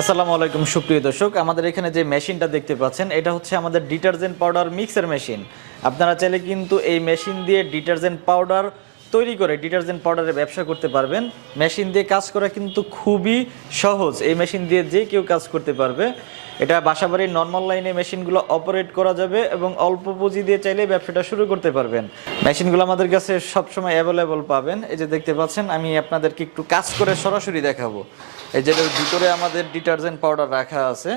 আসসালামু আলাইকুম, সুপ্রিয় দর্শক। আমাদের এখানে যে মেশিনটা দেখতে পাচ্ছেন, এটা হচ্ছে আমাদের ডিটারজেন্ট পাউডার মিক্সার মেশিন। আপনারা চাইলে কিন্তু এই মেশিন দিয়ে ডিটারজেন্ট পাউডার তৈরি করে ডিটারজেন্ট পাউডারের ব্যবসা করতে পারবেন। মেশিন দিয়ে কাজ করা কিন্তু খুবই সহজ। এই মেশিন দিয়ে যে কেউ কাজ করতে পারবে। এটা বাসাবাড়ির নর্মাল লাইনে মেশিনগুলো অপারেট করা যাবে এবং অল্প পুঁজি দিয়ে চাইলে ব্যবসাটা শুরু করতে পারবেন। মেশিনগুলো আমাদের কাছে সবসময় অ্যাভেলেবল পাবেন। এই যে দেখতে পাচ্ছেন, আমি আপনাদেরকে একটু কাজ করে সরাসরি দেখাবো। এই যে ভিতরে আমাদের ডিটারজেন্ট পাউডার রাখা আছে।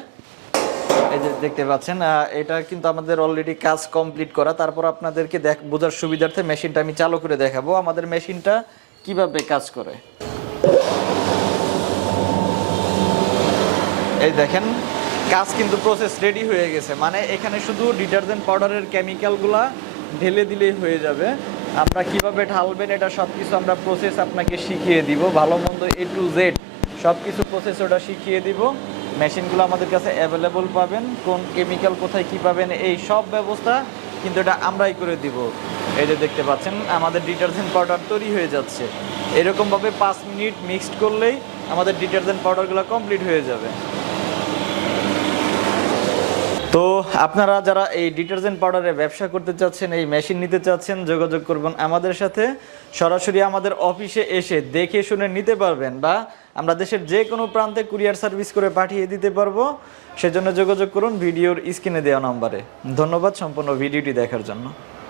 এই যে দেখতে পাচ্ছেন এটা কিন্তু আমাদের অলরেডি কাজ কমপ্লিট করা। তারপর আপনাদেরকে দেখ বোঝার সুবিধার্থে মেশিনটা আমি চালু করে দেখাবো। আমাদের মেশিনটা কীভাবে কাজ করে। এই দেখেন, কাজ কিন্তু প্রসেস রেডি হয়ে গেছে। মানে এখানে শুধু ডিটারজেন্ট পাউডারের কেমিক্যালগুলা ঢেলে দিলেই হয়ে যাবে। আমরা কীভাবে ঢালবেন এটা সব কিছু আমরা প্রসেস আপনাকে শিখিয়ে দিব। ভালো মন্দ এ টু জেড সব কিছু প্রসেস ওটা শিখিয়ে দিব। মেশিনগুলো আমাদের কাছে অ্যাভেলেবল পাবেন, কোন কেমিক্যাল কোথায় কি পাবেন, এই সব ব্যবস্থা কিন্তু এটা আমরাই করে দিব। এই যে দেখতে পাচ্ছেন, আমাদের ডিটারজেন্ট পাউডার তৈরি হয়ে যাচ্ছে। এরকমভাবে পাঁচ মিনিট মিক্সড করলেই আমাদের ডিটারজেন্ট পাউডারগুলো কমপ্লিট হয়ে যাবে। তো আপনারা যারা এই ডিটারজেন্ট পাউডারের ব্যবসা করতে চাচ্ছেন, এই মেশিন নিতে চাচ্ছেন, যোগাযোগ করবেন আমাদের সাথে। সরাসরি আমাদের অফিসে এসে দেখে শুনে নিতে পারবেন বা আমরা দেশের যে কোনো প্রান্তে কুরিয়ার সার্ভিস করে পাঠিয়ে দিতে পারব। সেজন্য যোগাযোগ করুন ভিডিওর স্ক্রিনে দেওয়া নম্বরে। ধন্যবাদ সম্পূর্ণ ভিডিওটি দেখার জন্য।